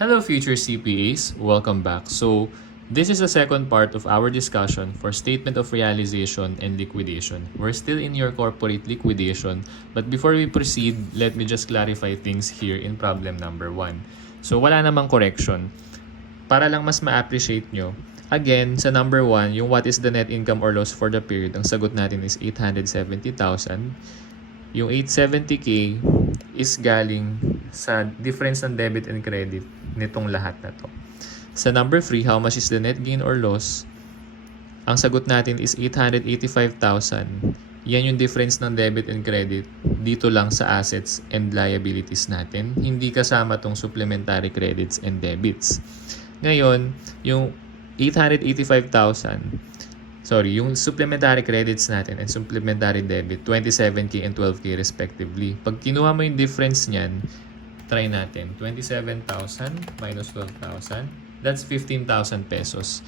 Hello future CPAs, welcome back. So, this is the second part of our discussion for statement of realization and liquidation. We're still in your corporate liquidation, but before we proceed, let me just clarify things here in problem number 1. So, wala namang correction. Para lang mas ma-appreciate nyo, again, sa number 1, yung what is the net income or loss for the period, ang sagot natin is 870,000. Yung 870K is galing sa difference ng debit and credit nitong lahat na to. Sa number 3, how much is the net gain or loss? Ang sagot natin is 885,000. Yan yung difference ng debit and credit dito lang sa assets and liabilities natin. Hindi kasama tong supplementary credits and debits. Ngayon, yung 885,000, yung supplementary credits natin and supplementary debit, 27K and 12K respectively. Pag kinuha mo yung difference niyan, try natin. 27,000 minus 12,000, that's 15,000 pesos.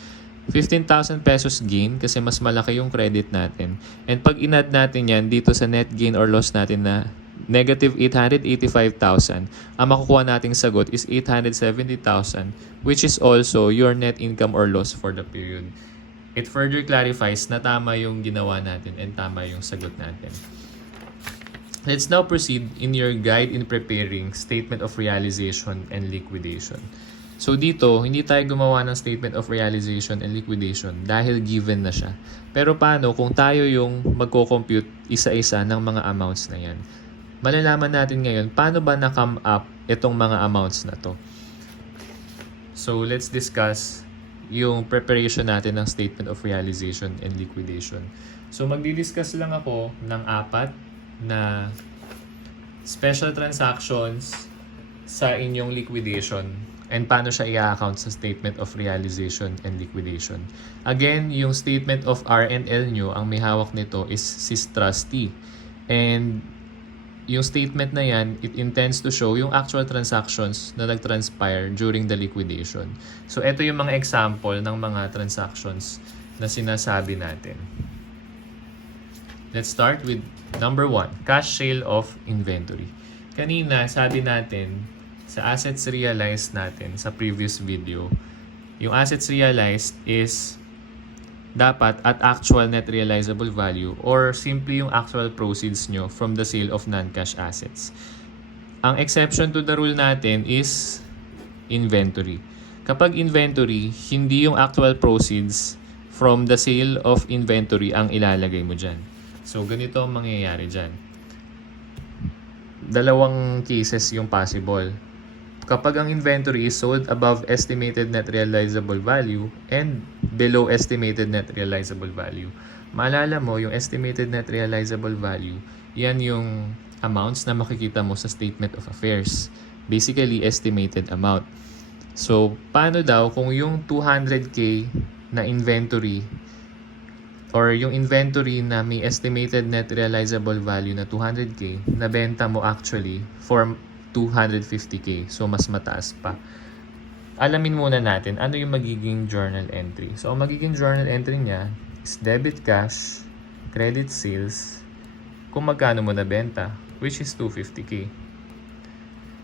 15,000 pesos gain kasi mas malaki yung credit natin. And pag in-add natin yan dito sa net gain or loss natin na negative 885,000, ang makukuha nating sagot is 870,000, which is also your net income or loss for the period. It further clarifies na tama yung ginawa natin and tama yung sagot natin. Let's now proceed in your guide in preparing statement of realization and liquidation. So dito, hindi tayo gumawa ng statement of realization and liquidation dahil given na siya. Pero paano kung tayo yung magko-compute isa-isa ng mga amounts na yan? Malalaman natin ngayon paano ba na-come up itong mga amounts na to. So let's discuss yung preparation natin ng statement of realization and liquidation. So magdi-discuss lang ako ng 4 na special transactions sa inyong liquidation and paano siya i-account sa statement of realization and liquidation. Again, yung statement of R&L nyo, ang may hawak nito is SIS trustee. And yung statement na yan, it intends to show yung actual transactions na nag-transpire during the liquidation. So, ito yung mga example ng mga transactions na sinasabi natin. Let's start with number 1, cash sale of inventory. Kanina, sabi natin, sa assets realized natin sa previous video, yung assets realized is dapat at actual net realizable value or simply yung actual proceeds nyo from the sale of non-cash assets. Ang exception to the rule natin is inventory. Kapag inventory, hindi yung actual proceeds from the sale of inventory ang ilalagay mo dyan. So, ganito ang mangyayari dyan. Dalawang cases yung possible. Kapag ang inventory is sold above estimated net realizable value and below estimated net realizable value. Maalala mo, yung estimated net realizable value, yan yung amounts na makikita mo sa statement of affairs. Basically, estimated amount. So, paano daw kung yung 200K na inventory or yung inventory na may estimated net realizable value na 200K, nabenta mo actually for 250K. So, mas mataas pa. Alamin muna natin ano yung magiging journal entry. So, ang magiging journal entry niya is debit cash, credit sales, kung magkano mo nabenta, which is 250K.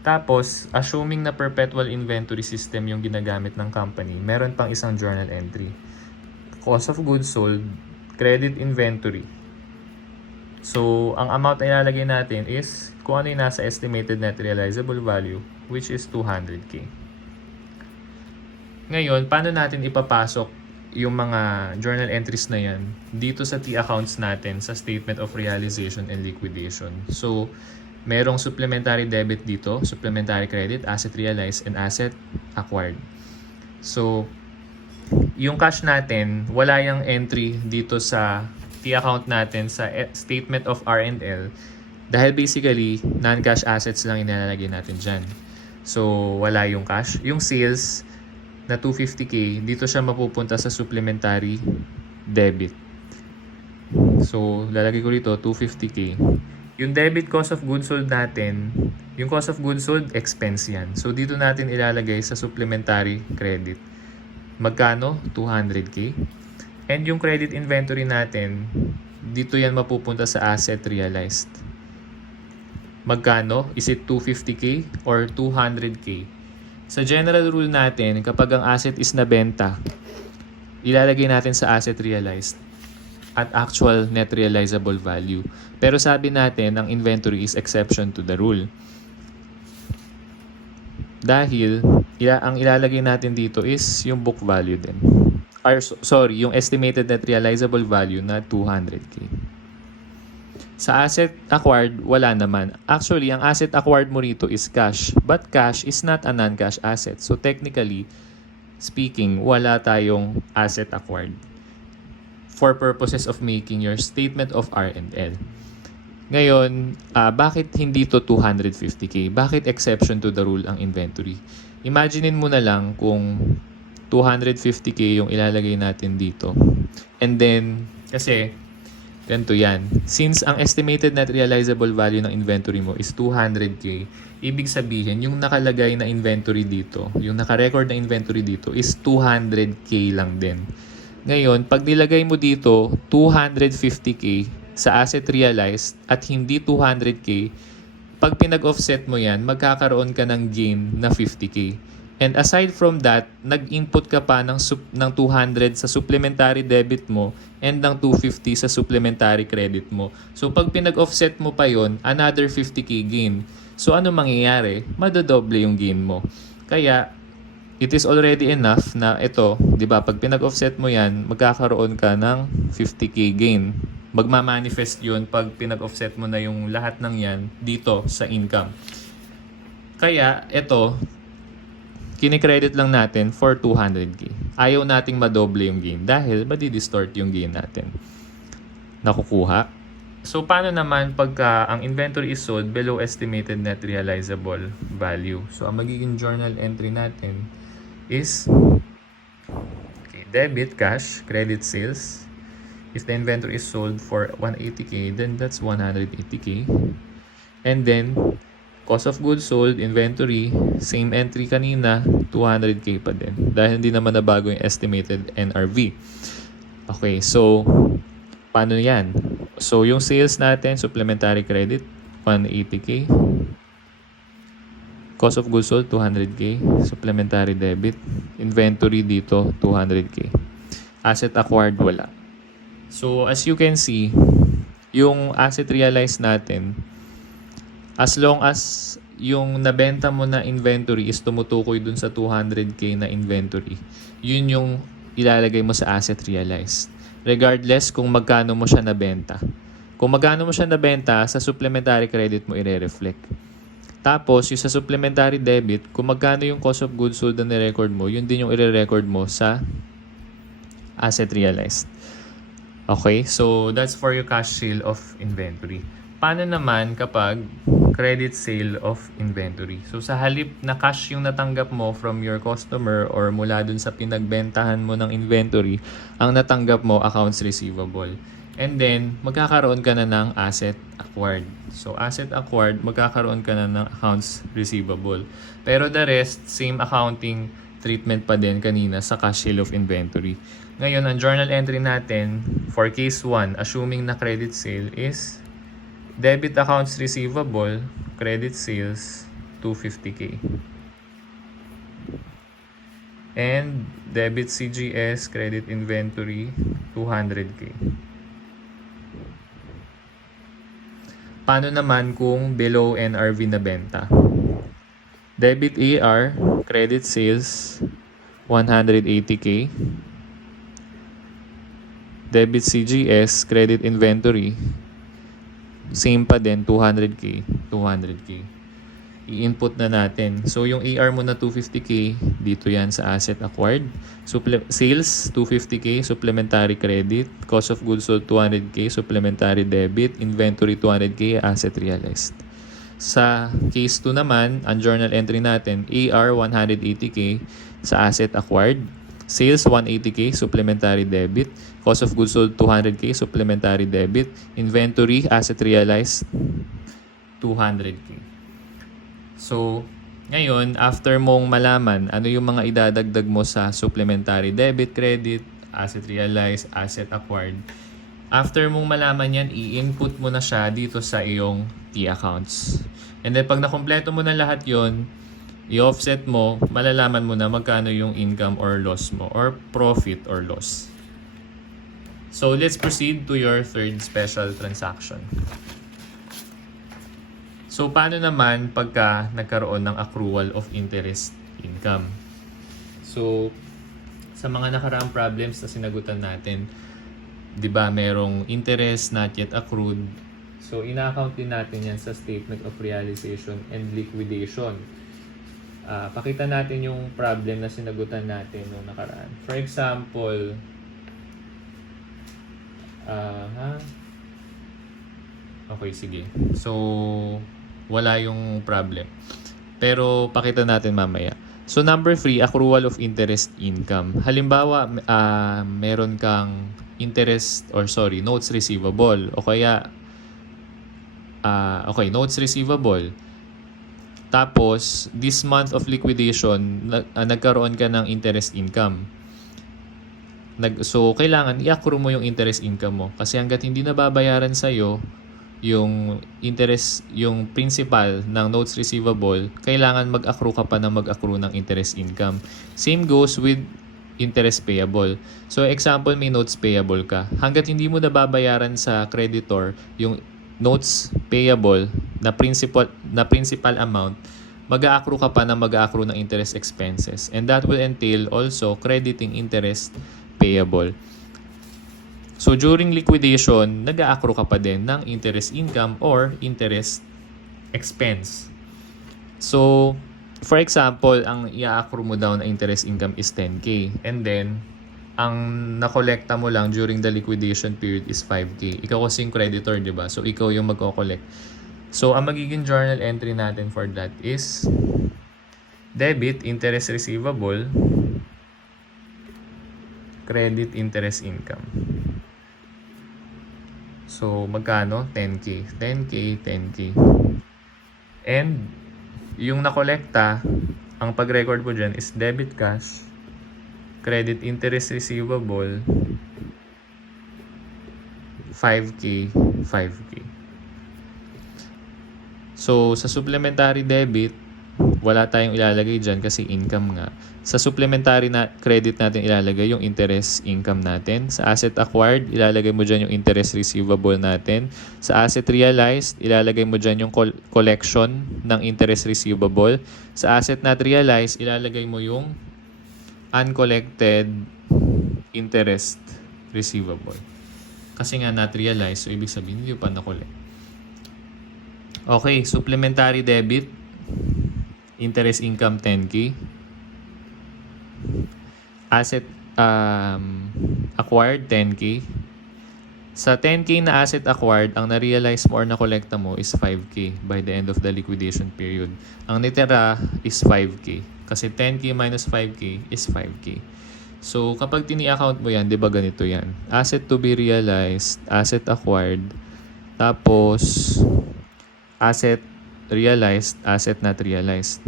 Tapos, assuming na perpetual inventory system yung ginagamit ng company, meron pang isang journal entry. Cost of goods sold, credit inventory. So, ang amount na ilalagay natin is kung ano yung nasa estimated net realizable value, which is 200K. Ngayon, paano natin ipapasok yung mga journal entries na yan dito sa T-accounts natin sa statement of realization and liquidation? So, merong supplementary debit dito, supplementary credit, asset realized, and asset acquired. So, yung cash natin, wala yung entry dito sa T-account natin sa statement of R&L dahil basically, non-cash assets lang inalalagay natin dyan. So, wala yung cash. Yung sales na 250K, dito siya mapupunta sa supplementary debit. So, lalagay ko dito 250K. Yung debit cost of goods sold natin, yung cost of goods sold, expense yan. So, dito natin ilalagay sa supplementary credit. Magkano? 200K. And yung credit inventory natin, dito yan mapupunta sa asset realized. Magkano? Is it 250K or 200K? Sa general rule natin, kapag ang asset is nabenta, ilalagay natin sa asset realized at actual net realizable value. Pero sabi natin, ang inventory is exception to the rule. Dahil, ang ilalagay natin dito is yung book value din. Yung estimated net realizable value na 200k. Sa asset acquired, wala naman. Actually, ang asset acquired mo rito is cash. But cash is not a non-cash asset. So technically speaking, wala tayong asset acquired for purposes of making your statement of R&L. Ngayon, bakit hindi to 250k? Bakit exception to the rule ang inventory? Imaginein mo na lang kung 250k yung ilalagay natin dito. And then, kasi ganito yan. Since ang estimated net realizable value ng inventory mo is 200k, ibig sabihin, yung nakalagay na inventory dito, yung naka-record na inventory dito is 200k lang din. Ngayon, pag nilagay mo dito 250k sa asset realized at hindi 200k, pag pinag-offset mo yan, magkakaroon ka ng gain na 50k. And aside from that, nag-input ka pa ng 200 sa supplementary debit mo and ng 250 sa supplementary credit mo. So pag pinag-offset mo pa yon, another 50k gain. So ano mangyayari? Madodoble yung gain mo. Kaya it is already enough na ito, 'di ba? Pag pinag-offset mo yan, magkakaroon ka ng 50k gain. Magma-manifest yun pag pinag-offset mo na yung lahat ng yan dito sa income. Kaya ito, kinikredit lang natin for 200k. Ayaw nating madoble yung gain dahil madi-distort yung gain natin. Nakukuha? So, paano naman pagka ang inventory is sold below estimated net realizable value? So, ang magiging journal entry natin is debit, cash, credit, sales. If the inventory is sold for 180k, then that's 180k. And then, cost of goods sold, inventory, same entry kanina, 200k pa din. Dahil hindi naman nabago yung estimated NRV. Okay, so, paano yan? So, yung sales natin, supplementary credit, 180k. Cost of goods sold, 200k. Supplementary debit. Inventory dito, 200k. Asset acquired, wala. So, as you can see, yung asset realized natin, as long as yung nabenta mo na inventory is tumutukoy dun sa 200k na inventory, yun yung ilalagay mo sa asset realized. Regardless kung magkano mo siya nabenta. Kung magkano mo siya nabenta, sa supplementary credit mo i-reflect. Tapos, yung sa supplementary debit, kung magkano yung cost of goods sold na ni-record mo, yun din yung i-record mo sa asset realized. Okay, so that's for your cash sale of inventory. Paano naman kapag credit sale of inventory? So sa halip na cash yung natanggap mo from your customer or mula dun sa pinagbentahan mo ng inventory, ang natanggap mo accounts receivable. And then magkakaroon ka na ng asset acquired. So asset acquired, magkakaroon ka na ng accounts receivable. Pero the rest, same accounting treatment pa din kanina sa cash sale of inventory. Ngayon, ang journal entry natin for case 1, assuming na credit sale is debit accounts receivable, credit sales, 250k. And debit CGS, credit inventory, 200k. Paano naman kung below NRV na benta? Debit AR, credit sales, 180k. Debit CGS, credit inventory, same pa din, 200k, 200k. I-input na natin. So, yung AR mo na 250k, dito yan sa asset acquired. Sales, 250k, supplementary credit. Cost of goods sold, 200k, supplementary debit. Inventory, 200k, asset realized. Sa case 2 naman, ang journal entry natin, AR, 180k sa asset acquired. Sales, 180k, supplementary debit. Cost of goods sold, 200k, supplementary debit. Inventory, asset realized, 200k. So, ngayon, after mong malaman ano yung mga idadagdag mo sa supplementary debit, credit, asset realized, asset acquired, after mong malaman yan, i-input mo na siya dito sa iyong T-accounts. And then, pag nakompleto mo na lahat yon, i-offset mo, malalaman mo na magkano yung income or loss mo or profit or loss. So let's proceed to your third special transaction. So paano naman pagka nagkaroon ng accrual of interest income? So sa mga nakaraang problems na sinagutan natin, 'di ba, merong interest not yet accrued. So ina-account din natin 'yan sa statement of realization and liquidation. Pakita natin yung problem na sinagutan natin nung nakaraan. For example, okay, sige. So, wala yung problem. Pero, pakita natin mamaya. So, number 3, accrual of interest income. Halimbawa, meron kang notes receivable. O kaya, notes receivable. Tapos, this month of liquidation, nagkaroon ka ng interest income. So, kailangan i-accrue mo yung interest income mo. Kasi hanggat hindi nababayaran sa'yo yung interest, yung principal ng notes receivable, kailangan mag-accrue ka pa ng mag-accrue ng interest income. Same goes with interest payable. So, example, may notes payable ka. Hanggat hindi mo nababayaran sa creditor yung notes payable na principal amount, mag-a-accrue ka pa na mag-a-accrue ng interest expenses, and that will entail also crediting interest payable. So during liquidation, nag-a-accrue ka pa din ng interest income or interest expense. So for example, ang i-accrue mo daw na interest income is 10K, and then ang nakolekta mo lang during the liquidation period is 5K. Ikaw kasing creditor, di ba? So, ikaw yung magko-collect. So, ang magiging journal entry natin for that is debit interest receivable, credit interest income. So, magkano? 10K. 10K, 10K. And, yung nakolekta, ang pag-record mo dyan is debit cash, credit interest receivable, 5K, 5K. So, sa supplementary debit, wala tayong ilalagay dyan kasi income nga. Sa supplementary na credit natin ilalagay yung interest income natin. Sa asset acquired, ilalagay mo dyan yung interest receivable natin. Sa asset realized, ilalagay mo dyan yung collection ng interest receivable. Sa asset not realized, ilalagay mo yung uncollected interest receivable. Kasi nga not realized, so ibig sabihin hindi pa na-collect. Okay, supplementary debit, interest income 10K. Asset acquired 10K. Sa 10K na asset acquired, ang na-realize mo or na-collecta mo is 5K by the end of the liquidation period. Ang nitira is 5K. Kasi 10K minus 5K is 5K. So, kapag tini-account mo yan, di ba ganito yan? Asset to be realized, asset acquired, tapos asset realized, asset not realized.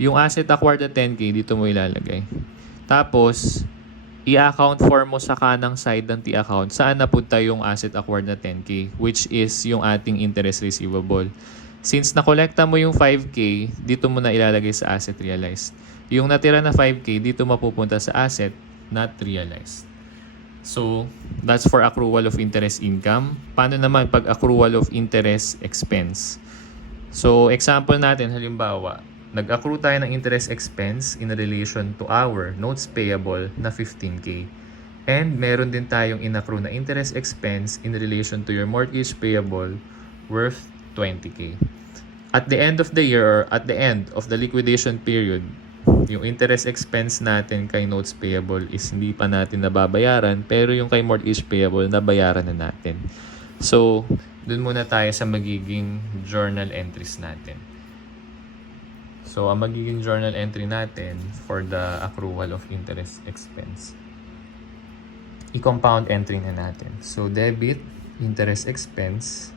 Yung asset acquired na 10K, dito mo ilalagay. Tapos, i-account for mo sa kanang side ng T-account saan napunta yung asset acquired na 10K, which is yung ating interest receivable. Since nakolekta mo yung 5K, dito mo na ilalagay sa asset realized. Yung natira na 5K, dito mapupunta sa asset not realized. So, that's for accrual of interest income. Paano naman pag accrual of interest expense? So, example natin, halimbawa, nag-accrue tayo ng interest expense in relation to our notes payable na 15K. And meron din tayong in-accrue na interest expense in relation to your mortgage payable worth 20K. At the end of the year or at the end of the liquidation period, yung interest expense natin kay notes payable is hindi pa natin nababayaran, pero yung kay mortgage payable, nabayaran na natin. So, dun muna tayo sa magiging journal entries natin. So, ang magiging journal entry natin for the accrual of interest expense, i-compound entry na natin. So, debit, interest expense,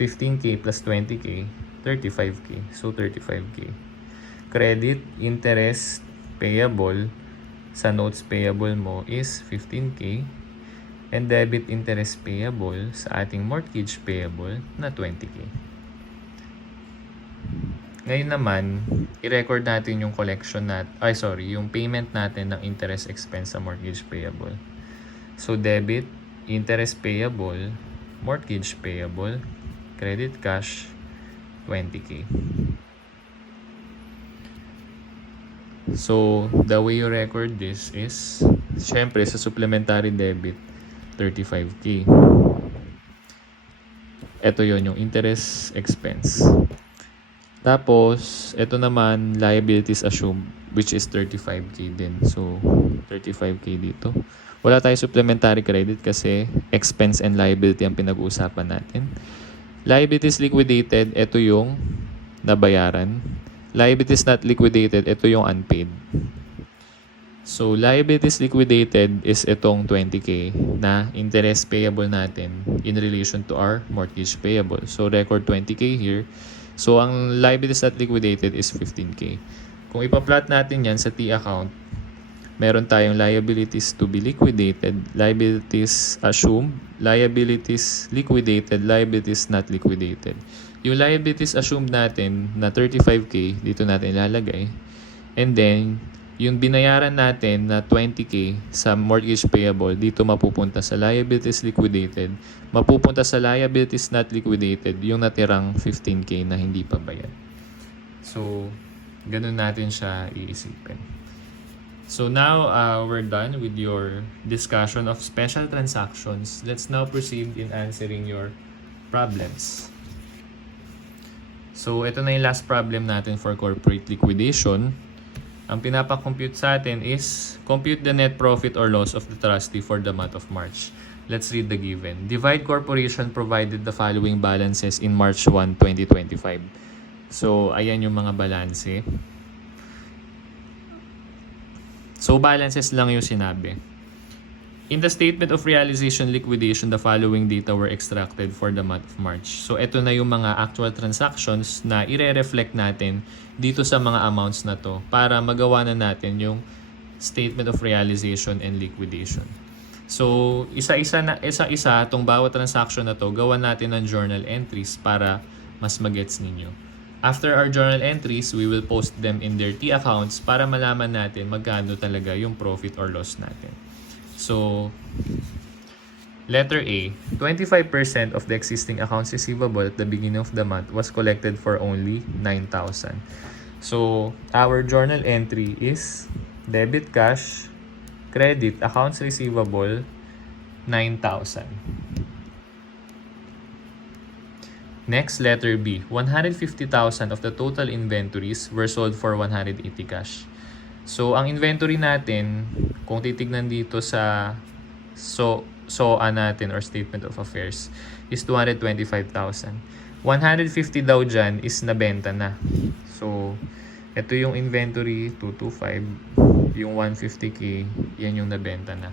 15K plus 20K, 35K. So, 35K. Credit, interest payable sa notes payable mo is 15K. And debit, interest payable sa ating mortgage payable na 20K. Ngayon naman, i-record natin yung yung payment natin ng interest expense sa mortgage payable. So, debit, interest payable, mortgage payable, credit cash, 20K. So, the way you record this is, syempre, sa supplementary debit, 35K. Ito yon yung interest expense. Tapos, ito naman, liabilities assumed, which is 35K din. So, 35K dito. Wala tayo supplementary credit kasi expense and liability ang pinag-uusapan natin. Liabilities liquidated, ito yung nabayaran. Liabilities not liquidated, ito yung unpaid. So, liabilities liquidated is itong 20K na interest payable natin in relation to our mortgage payable. So, record 20K here. So, ang liabilities not liquidated is 15K. Kung ipa-plot natin yan sa T account, meron tayong liabilities to be liquidated, liabilities assumed, liabilities liquidated, liabilities not liquidated. Yung liabilities assumed natin na 35K, dito natin ilalagay. And then, yung binayaran natin na 20K sa mortgage payable, dito mapupunta sa liabilities liquidated, mapupunta sa liabilities not liquidated, yung natirang 15K na hindi pa bayad. So, ganun natin siya iisipin. So now, we're done with your discussion of special transactions. Let's now proceed in answering your problems. So, ito na yung last problem natin for corporate liquidation. Ang pinapakompute sa atin is compute the net profit or loss of the trustee for the month of March. Let's read the given. Divide Corporation provided the following balances in March 1, 2025. So, ayan yung mga balanse. So, balances lang yung sinabi. In the statement of realization liquidation, the following data were extracted for the month of March. So, ito na yung mga actual transactions na ire-reflect natin dito sa mga amounts na to para magawa na natin yung statement of realization and liquidation. So, isa-isa itong bawat transaction na to, gawa natin ng journal entries para mas magets ninyo. After our journal entries, we will post them in their T accounts para malaman natin magkano talaga yung profit or loss natin. So, letter A, 25% of the existing accounts receivable at the beginning of the month was collected for only 9,000. So, our journal entry is debit cash, credit, accounts receivable, 9,000. Next, letter B, 150,000 of the total inventories were sold for 180 cash. So, ang inventory natin, kung titignan dito sa SOA natin or Statement of Affairs, is 225,000. 150 daw dyan is nabenta na. So, ito yung inventory, 225. Yung 150K, yan yung nabenta na.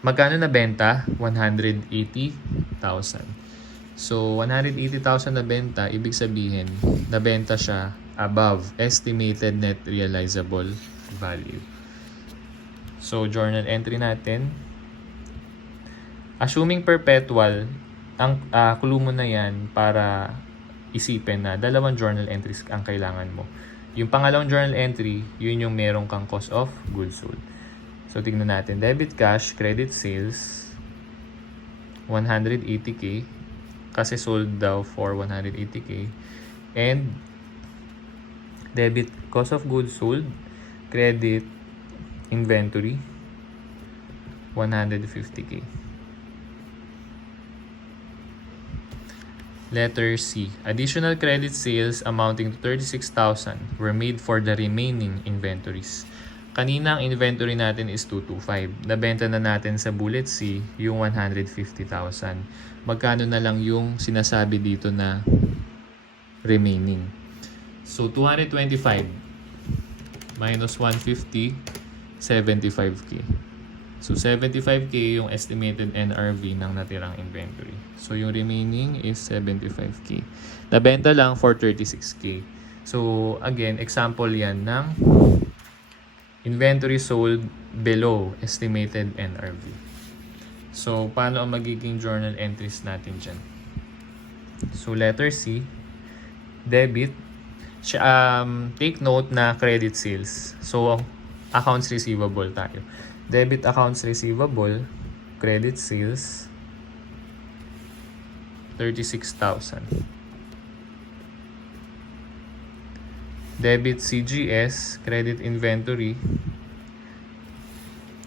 Magkano nabenta? 180,000. So, 180,000 nabenta, ibig sabihin, nabenta siya above estimated net realizable value. So, journal entry natin. Assuming perpetual, ang clue mo na yan para isipin na dalawang journal entries ang kailangan mo. Yung pangalawang journal entry, yun yung merong kang cost of goods sold. So, tignan natin. Debit cash, credit sales, 180K. Kasi sold daw for 180K. And debit cost of goods sold, credit inventory, 150K. Letter C. Additional credit sales amounting to 36,000 were made for the remaining inventories. Kanina ang inventory natin is 225. Nabenta na natin sa bullet C yung 150,000. Magkano na lang yung sinasabi dito na remaining? So, 225 minus 150, 75K. So, 75K yung estimated NRV ng natirang inventory. So, yung remaining is 75K. Nabenta lang for 36K. So, again, example yan ng inventory sold below estimated NRV. So, paano ang magiging journal entries natin dyan? So, letter C, debit. Take note na credit sales. So, accounts receivable tayo. Debit accounts receivable, credit sales, 36,000. Debit CGS, credit inventory,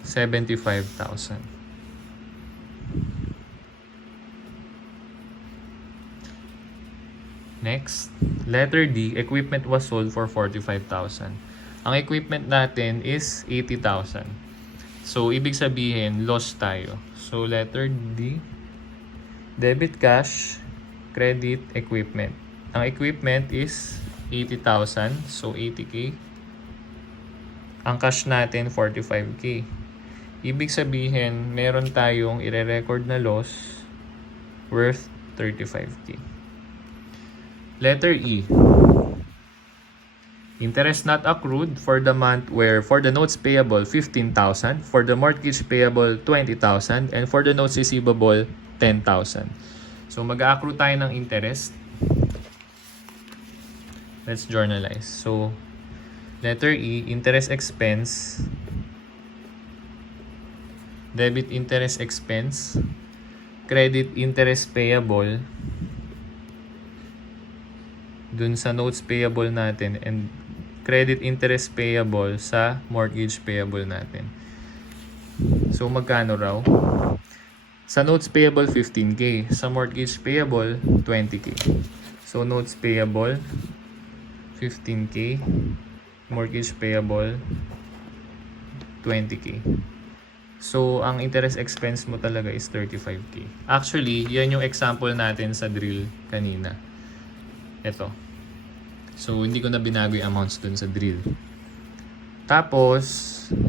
75,000. Next, letter D, equipment was sold for 45,000. Ang equipment natin is 80,000. So, ibig sabihin, loss tayo. So, letter D, debit cash, credit equipment. Ang equipment is 80,000. So, 80K. Ang cash natin, 45K. Ibig sabihin, meron tayong ire-record na loss worth 35K. Letter E. Interest not accrued for the month where for the notes payable 15,000, for the mortgage payable 20,000, and for the notes receivable 10,000. So mag-accrue tayo ng interest. Let's journalize. So letter E, interest expense, debit interest expense, credit interest payable dun sa notes payable natin, and credit interest payable sa mortgage payable natin. So magkano raw? Sa notes payable 15K, sa mortgage payable 20K. So notes payable 15K, mortgage payable 20K. So ang interest expense mo talaga is 35K. Actually, yan yung example natin sa drill kanina. Ito. So, hindi ko na binago yung amounts dun sa drill. Tapos,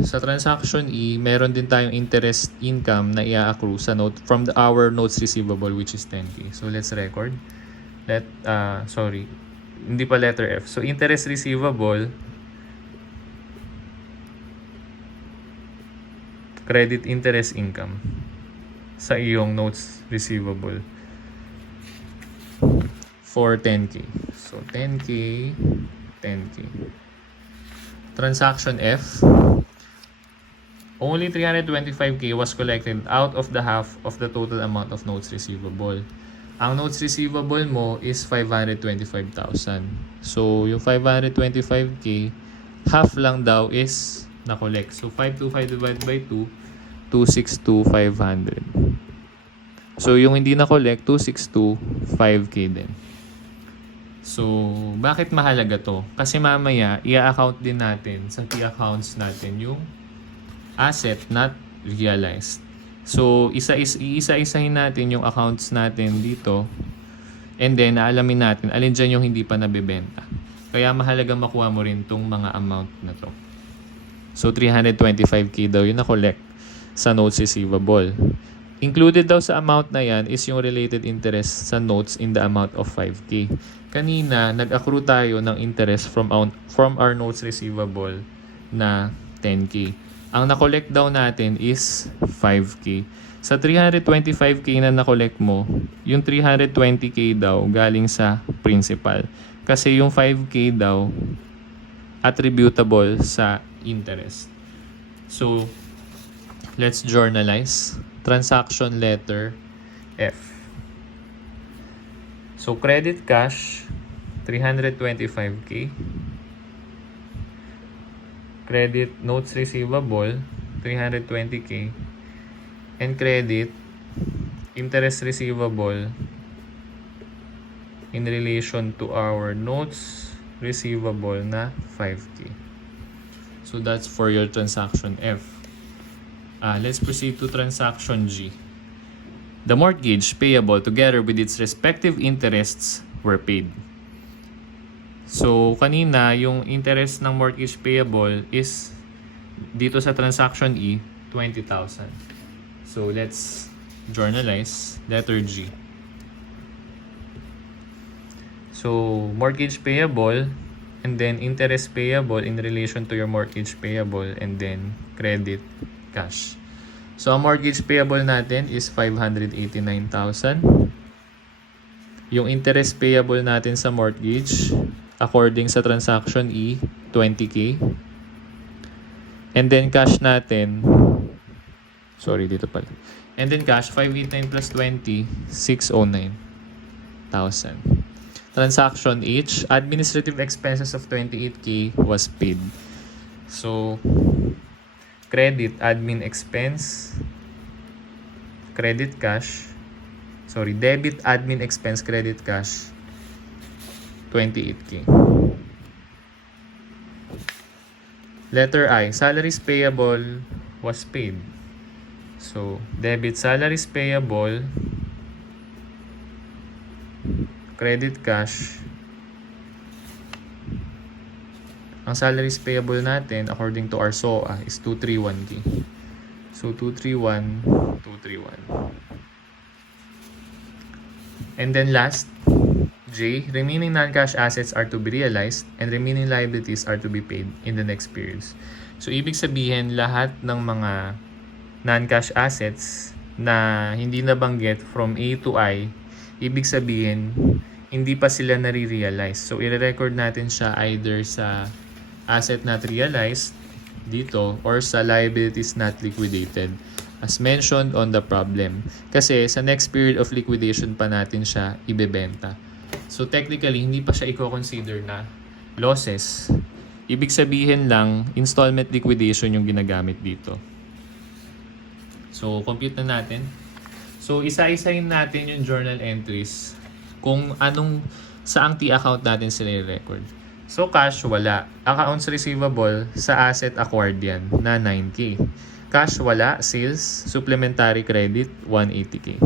sa transaction E, meron din tayong interest income na i-accrue sa note from our notes receivable, which is 10K. So, let's record. Hindi pa letter F. So, interest receivable, credit interest income sa iyong notes receivable for 10K. So, 10K, 10K. Transaction F. Only 325K was collected out of the half of the total amount of notes receivable. Ang notes receivable mo is 525,000. So, yung 525K, half lang daw is na-collect. So, 525 divided by 2, 262,500. So, yung hindi na-collect, 262,500K din. So, bakit mahalaga to? Kasi mamaya, i-account din natin sa key accounts natin yung asset not realized. So, isa-isahin natin yung accounts natin dito, and then, aalamin natin alin dyan yung hindi pa nabibenta. Kaya mahalaga makuha mo rin tong mga amount na to. So, 325K daw yung na-collect sa notes receivable. Included daw sa amount na yan is yung related interest sa notes in the amount of 5K. Kanina, nag-accrue tayo ng interest from our notes receivable na 10K. Ang na-collect daw natin is 5K. Sa 325K na na-collect mo, yung 320K daw galing sa principal. Kasi yung 5K daw attributable sa interest. So, let's journalize. Transaction letter F. So, credit cash, 325K. Credit notes receivable, 320K. And credit interest receivable in relation to our notes receivable na 5K. So, that's for your transaction F. Let's proceed to transaction G. The mortgage payable together with its respective interests were paid. So, kanina, yung interest ng mortgage payable is dito sa transaction E, 20,000. So, let's journalize letter G. So, mortgage payable and then interest payable in relation to your mortgage payable and then credit cash. So, ang mortgage payable natin is 589,000. Yung interest payable natin sa mortgage, according sa transaction E, 20K. And then cash natin, sorry, dito pala. And then cash, 589 plus 20, 609,000. Transaction H, administrative expenses of 28K was paid. So, credit, admin expense, credit cash, sorry, debit, admin expense, credit cash, 28K. Letter I, salaries payable was paid. So, debit salaries payable, credit cash. Ang salaries payable natin, according to our SOA, is 231K. So, 231, 231. And then last, J, remaining non-cash assets are to be realized and remaining liabilities are to be paid in the next periods. So, ibig sabihin, lahat ng mga non-cash assets na hindi nabanggit from A to I, ibig sabihin, hindi pa sila nare-realize. So, i-record natin siya either sa asset not realized dito or sa liabilities not liquidated as mentioned on the problem. Kasi sa next period of liquidation pa natin siya ibebenta. So, technically, hindi pa siya i-consider na losses. Ibig sabihin lang, installment liquidation yung ginagamit dito. So, compute na natin. So, isa-isahin natin yung journal entries kung saang T-account natin sila i-record. So, cash, wala. Accounts receivable, sa asset acquired yan, na 9K. Cash, wala. Sales, supplementary credit, 180K.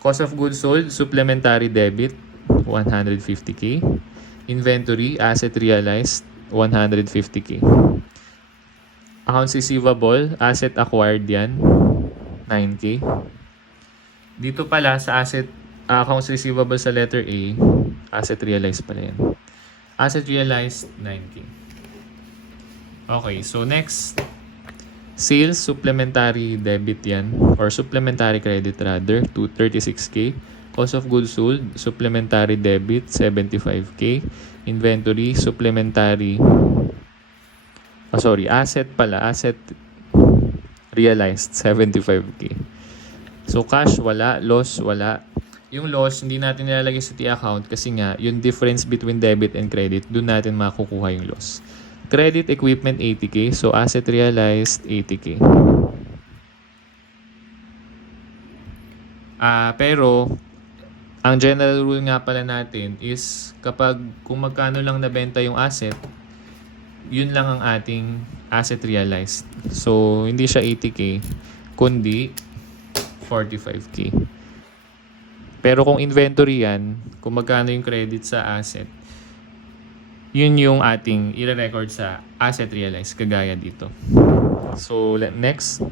Cost of goods sold, supplementary debit, 150K. Inventory, asset realized, 150K. Accounts receivable, asset acquired yan, 9K. Dito pala sa accounts receivable sa letter A, asset realized pala yan. Asset realized, 9K. Okay, so next, sales, supplementary debit yan, or supplementary credit rather, to 36K. Cost of goods sold, supplementary debit, 75K. Inventory, supplementary, asset realized, 75K. So, cash, wala. Loss, wala. Yung loss, hindi natin nilalagay sa T-account kasi nga, yung difference between debit and credit, doon natin makukuha yung loss. Credit equipment, 80K. So, asset realized, 80K. Pero, ang general rule nga pala natin is kung magkano lang nabenta yung asset, yun lang ang ating asset realized. So, hindi siya 80K, kundi 45K. Pero kung inventory yan, kung magkano yung credit sa asset, yun yung ating i-record sa asset realized, kagaya dito. So, next.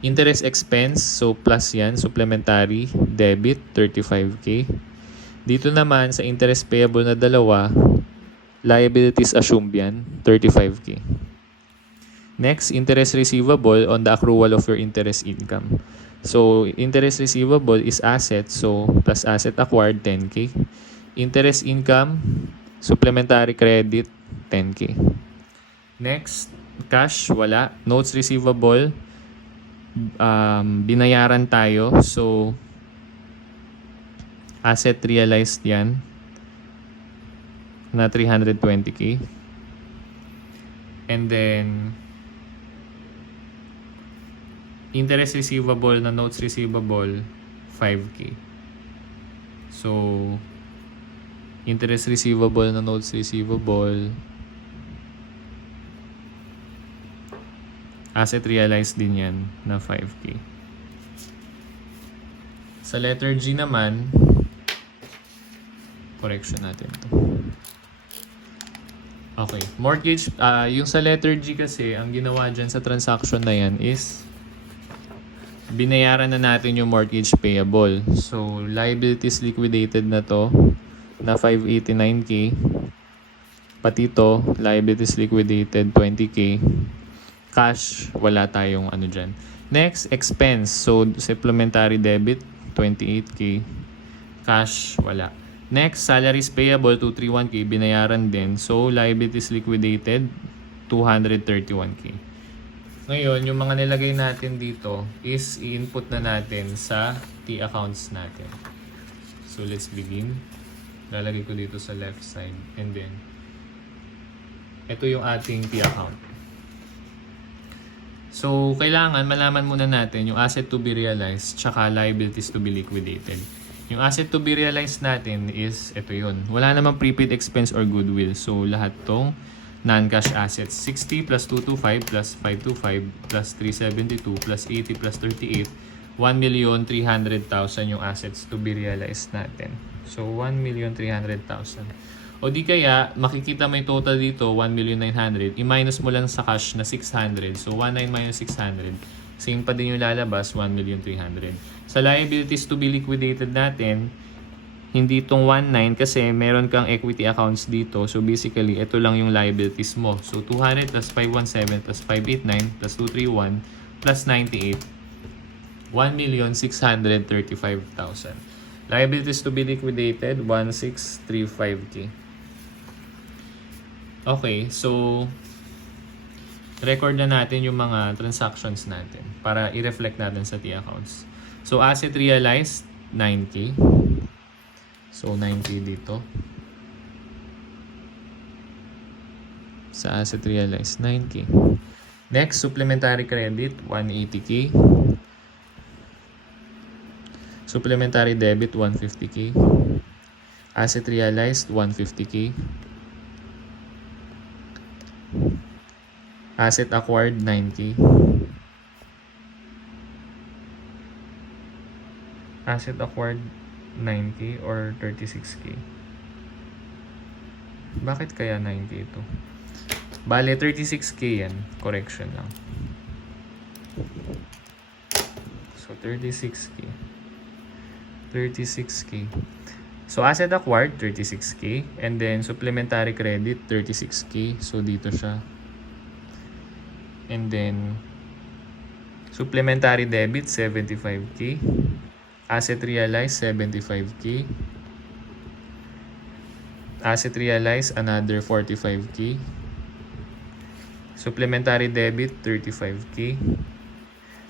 Interest expense, so plus yan, supplementary, debit, 35K. Dito naman, sa interest payable na dalawa, liabilities assumed yan, 35K. Next, interest receivable on the accrual of your interest income. So, interest receivable is asset, so plus asset acquired, 10K. Interest income, supplementary credit, 10K. Next, cash, wala. Notes receivable, binayaran tayo, so asset realized yan na 320K. And then interest receivable na notes receivable, 5K. So, interest receivable na notes receivable, asset realized din yan na 5K. Sa letter G naman, correction natin to. Okay, mortgage, yung sa letter G kasi, ang ginawa dyan sa transaction na yan is binayaran na natin yung mortgage payable. So, liabilities liquidated na to na 589K. Pati to, liabilities liquidated 20K. Cash, wala tayong ano dyan. Next, expense. So, supplementary debit, 28K. Cash, wala. Next, salaries payable, 231K, binayaran din. So, liabilities liquidated, 231K. Ngayon, yung mga nilagay natin dito is i-input na natin sa T accounts natin. So, let's begin. Lalagay ko dito sa left side. And then, ito yung ating T account. So, kailangan malaman muna natin yung asset to be realized tsaka liabilities to be liquidated. Yung asset to be realized natin is, ito yun. Wala namang prepaid expense or goodwill. So, lahat tong non-cash assets. 60 plus 225 plus 525 plus 372 plus 80 plus 38. 1,300,000 yung assets to be realized natin. So, 1,300,000. O di kaya, makikita mo yung total dito, 1,900,000. I-minus mo lang sa cash na 600. So, 19 minus 600. Same pa din yung lalabas, 1,300,000. Sa liabilities to be liquidated natin, hindi itong 19 kasi meron kang equity accounts dito. So, basically, ito lang yung liabilities mo. So, 200 plus 517 plus 589 plus 231 plus 98. 1,635,000. Liabilities to be liquidated, 1,635K. Okay, so record na natin yung mga transactions natin para i-reflect natin sa T accounts. So, asset realized, 9K. So, 9K dito. Sa asset realized, 9K. Next, supplementary credit, 180K. Supplementary debit, 150K. Asset realized, 150K. Asset acquired, 9K. Asset acquired, 9K or 36K. Bakit kaya 9K ito? Bale, 36K yan. Correction lang. So, 36K. 36K. So, asset acquired, 36K. And then, supplementary credit, 36K. So, dito siya. And then, supplementary debit, 75K. Asset realized, 75K. Asset realized, another 45K. Supplementary debit, 35K.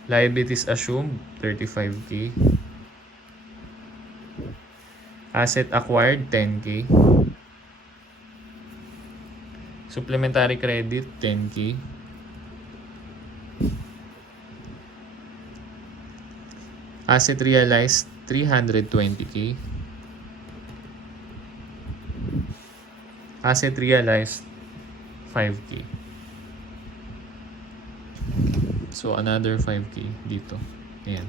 Liabilities assumed, 35K. Asset acquired, 10K. Supplementary credit, 10K. Asset realized, 320K. Asset realized, 5K. So, another 5K dito. Ayan.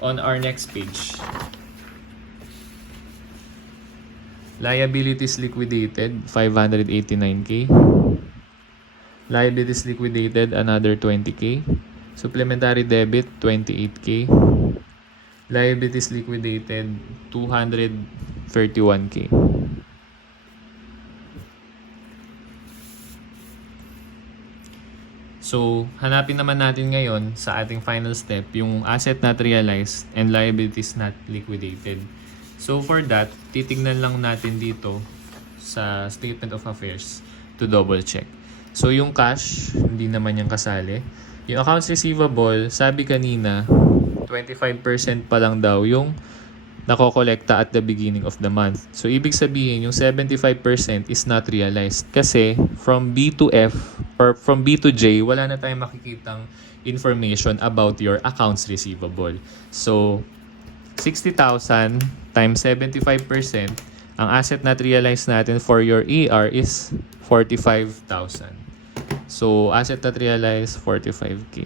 On our next page. Liabilities liquidated, 589K. Liabilities liquidated, another 20K. Supplementary debit, 28K. Liabilities liquidated, 231K. So, hanapin naman natin ngayon sa ating final step yung asset not realized and liabilities not liquidated. So, for that, titignan lang natin dito sa statement of affairs to double check. So, yung cash, hindi naman yung kasali. Yung accounts receivable, sabi kanina, 25% pa lang daw yung nakokolekta at the beginning of the month. So, ibig sabihin, yung 75% is not realized. Kasi, from B to F, or from B to J, wala na tayong makikitang information about your accounts receivable. So, 60,000 times 75%, ang asset not realized natin for your ER is 45,000. So, asset not realized, 45K.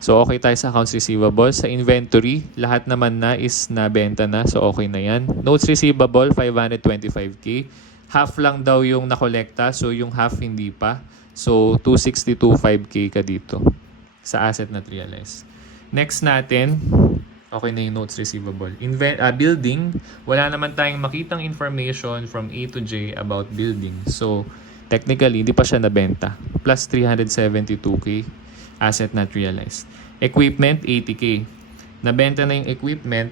So, okay tayo sa accounts receivable. Sa inventory, lahat naman na is nabenta na. So, okay na yan. Notes receivable, 525K. Half lang daw yung nakolekta. So, yung half hindi pa. So, 262.5K ka dito sa asset not realized. Next natin, okay na yung notes receivable. Building, wala naman tayong makitang information from A to J about building. So, technically, hindi pa siya nabenta. Plus 372K asset not realized. Equipment, 80K. Nabenta na yung equipment.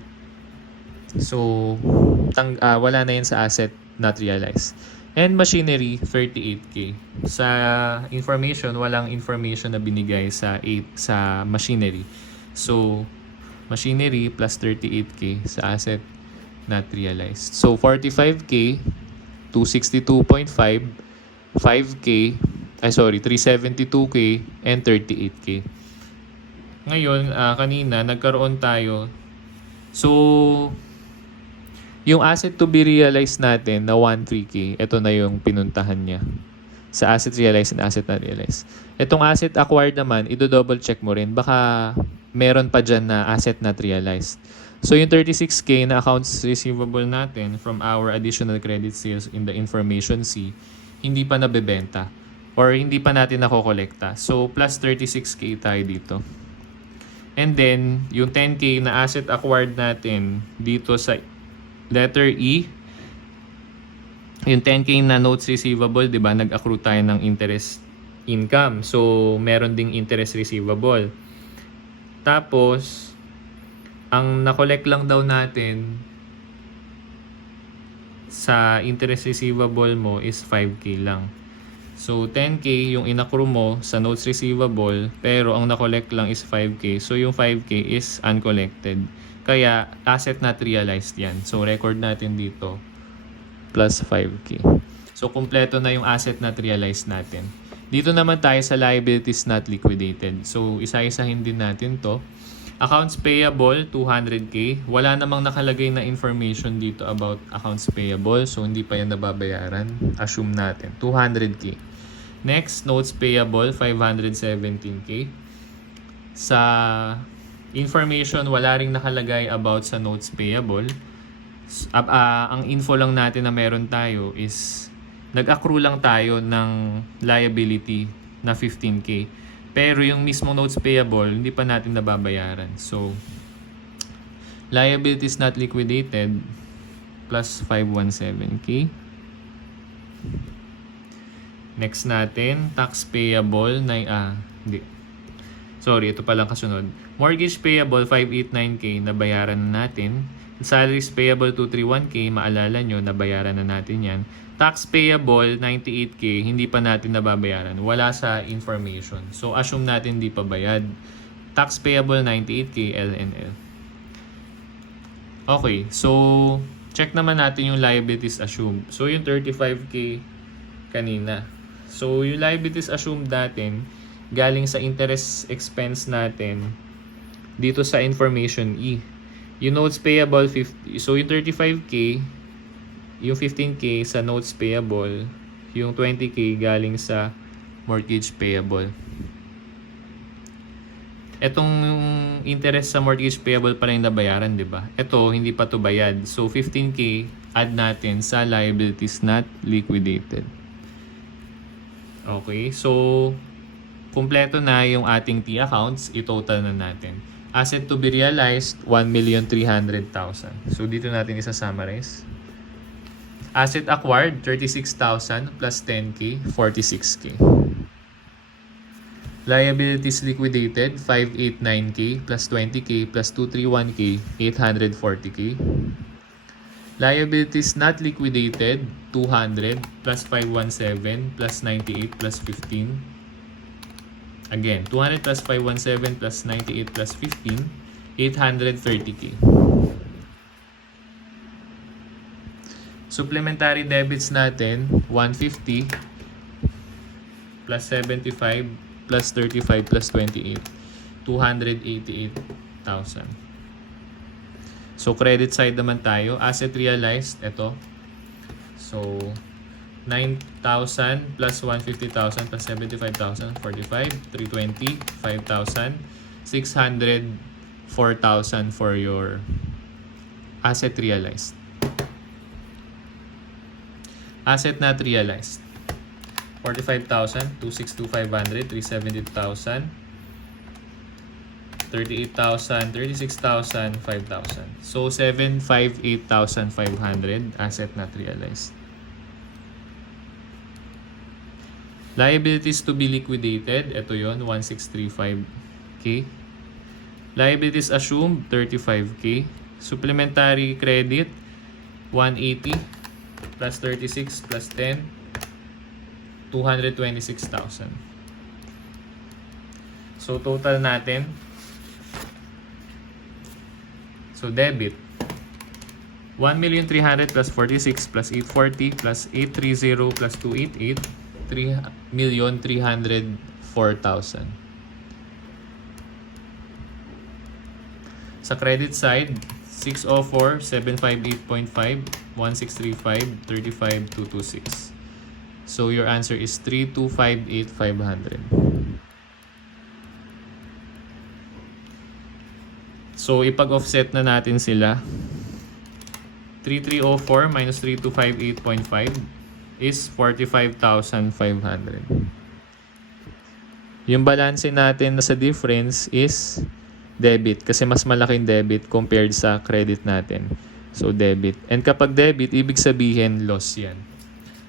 So, wala na yan sa asset not realized. And machinery, 38K. Sa information, walang information na binigay sa machinery. So, machinery plus 38K sa asset not realized. So, 45K, 262.5, 5K, 372K, and 38K. Ngayon, kanina, nagkaroon tayo. So, yung asset to be realized natin na 13K, ito na yung pinuntahan niya. Sa asset realized and asset not realized. Itong asset acquired naman, i-double check mo rin. Baka meron pa dyan na asset not realized. So yung 36K na accounts receivable natin from our additional credit sales in the information C, hindi pa nabebenta. Or hindi pa natin nakokolekta. So plus 36K tayo dito. And then, yung 10K na asset acquired natin dito sa letter E, yung 10K na notes receivable, di ba, nag-accrue tayo ng interest income. So, meron ding interest receivable. Tapos, ang na-collect lang daw natin sa interest receivable mo is 5K lang. So, 10K yung inaccrue mo sa notes receivable, pero ang na-collect lang is 5K. So, yung 5K is uncollected. Kaya, asset not realized yan. So, record natin dito, plus 5K. So, kumpleto na yung asset not realized natin. Dito naman tayo sa liabilities not liquidated. So, isa-isahin din natin to. Accounts payable, 200K. Wala namang nakalagay na information dito about accounts payable. So, hindi pa yan nababayaran. Assume natin, 200K. Next, notes payable, 517K. Sa information, wala ring nakalagay about sa notes payable. Ang info lang natin na meron tayo is nag-accrue lang tayo ng liability na 15K. Pero yung mismo notes payable, hindi pa natin nababayaran. So, liabilities not liquidated plus 517K. Next natin, tax payable hindi. Sorry, ito palang kasunod. Mortgage payable 589K, nabayaran na natin. Salaries payable 231K, maalala nyo, nabayaran na natin yan. Tax payable 98K, hindi pa natin nababayaran. Wala sa information. So, assume natin hindi pa bayad. Tax payable 98K, LNL. Okay, so, check naman natin yung liabilities assumed. So, yung 35K kanina. So, yung liabilities assumed natin, galing sa interest expense natin, dito sa information E. Yung notes payable, 50, so yung 35K, yung 15K sa notes payable, yung 20K galing sa mortgage payable. Etong interest sa mortgage payable pa rin nabayaran, di ba? Ito, hindi pa to bayad. So, 15K add natin sa liabilities not liquidated. Okay, so kumpleto na yung ating T accounts, i-total na natin. Asset to be realized, 1,300,000. So, dito natin isa-summarize. Asset acquired, 36,000 plus 10K, 46K. Liabilities liquidated, 589K plus 20K plus 231K, 840K. Liabilities not liquidated, 200 plus 517 plus 98 plus 15. Again, 200 plus 517 plus 98 plus 15, 830K. Supplementary debits natin, 150 plus 75 plus 35 plus 28, 288,000. So, credit side naman tayo. Asset realized, ito. So, 9,000 plus 150,000 plus 75,000, 45, 320, 5,000, 604,000 for your asset realized. Asset not realized, 45,000, 262,500, 370,000, 38,000, 36,000, 5,000. So, 758,500 asset not realized. Liabilities to be liquidated, ito yon, 1635K. Liabilities assumed, 35K. Supplementary credit, 180 plus 36 plus 10, 226,000. So total natin, so debit, 1,300,000 plus 46 plus 840 plus 830 plus 288, 3,304,000. Sa credit side, 604, 758.5, 1635, 35,226. So your answer is 3,258,500. So ipag-offset na natin sila. 3,304 minus 3,258.5 is 45,500. Yung balance natin na sa difference is debit kasi mas malaking debit compared sa credit natin. So debit. And kapag debit, ibig sabihin loss yan.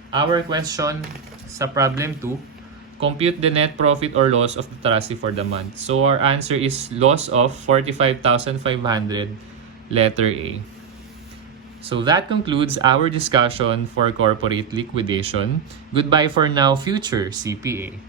Our question sa problem 2, compute the net profit or loss of the trustee for the month. So our answer is loss of 45,500, letter A. So that concludes our discussion for corporate liquidation. Goodbye for now, future CPA.